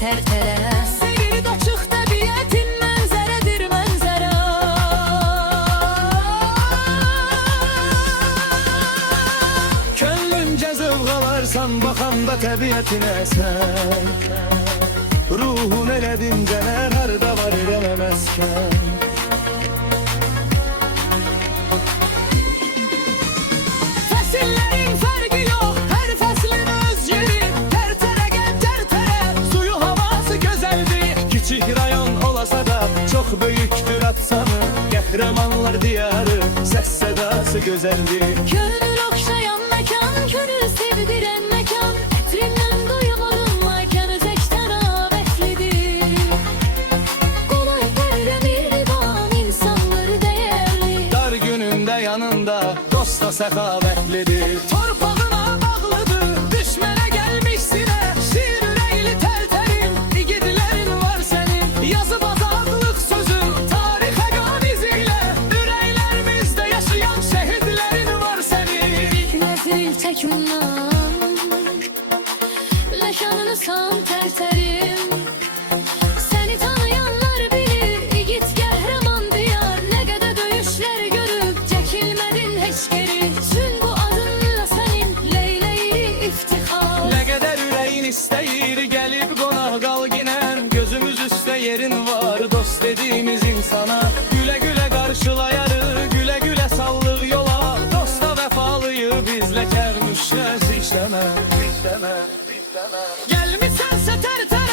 tərtərə. Seyri açıq təbiətin mənzərədir mənzərə. Könlüncə zövq alarsan baxanda təbiətinə sən. Ruhun elədin cənər harda var eləməməzkən. Fəsillərin fərqi yox, hər fəslin öz yeri. Tərtərə gəl tərtərə, suyu havası gözəldir. Kiçik rayon olasa da çox böyükdür Atsanı. Qəhrəmanlar diyarı, səs sədası gözəldir. Könül oxşayan məkan, könül sevdirən məkan. Ətrindən duyub olunmayken özəkdən avətlidir. Qolay pərdə mehriban, insanları dəyərli. Dar günündə yanında dosta səxavətlidir. Torpağına bağlıdır, düşmənə gəlmiş sinə. Şir ürəkli tərtərin, igidlərin var sənin. Yazıb azadlıq sözün, tarixə qan izilə. Ürəklərimizdə yaşayan şəhidlərin var sənin. Nəfil tək bundan, ləşanını san tərtərim. Səni tanıyanlar bilir, igid qəhrəman diyar. Nə qədər döyüşlər görüb, çəkilmədin heç geri. Çün bu adınla sənin leyləyir iftixar. Nə qədər ürəyin istəyir, gəlib qonaq qal ginən. Gözümüz üstə yerin var, dost dediyimiz insana. Gülə gülə qarşılayarıq, gülə gülə sallıq yola. Dosta vəfalıyıq, bizlə kərmüşləz işləmə. Gəlmisənsə tərtər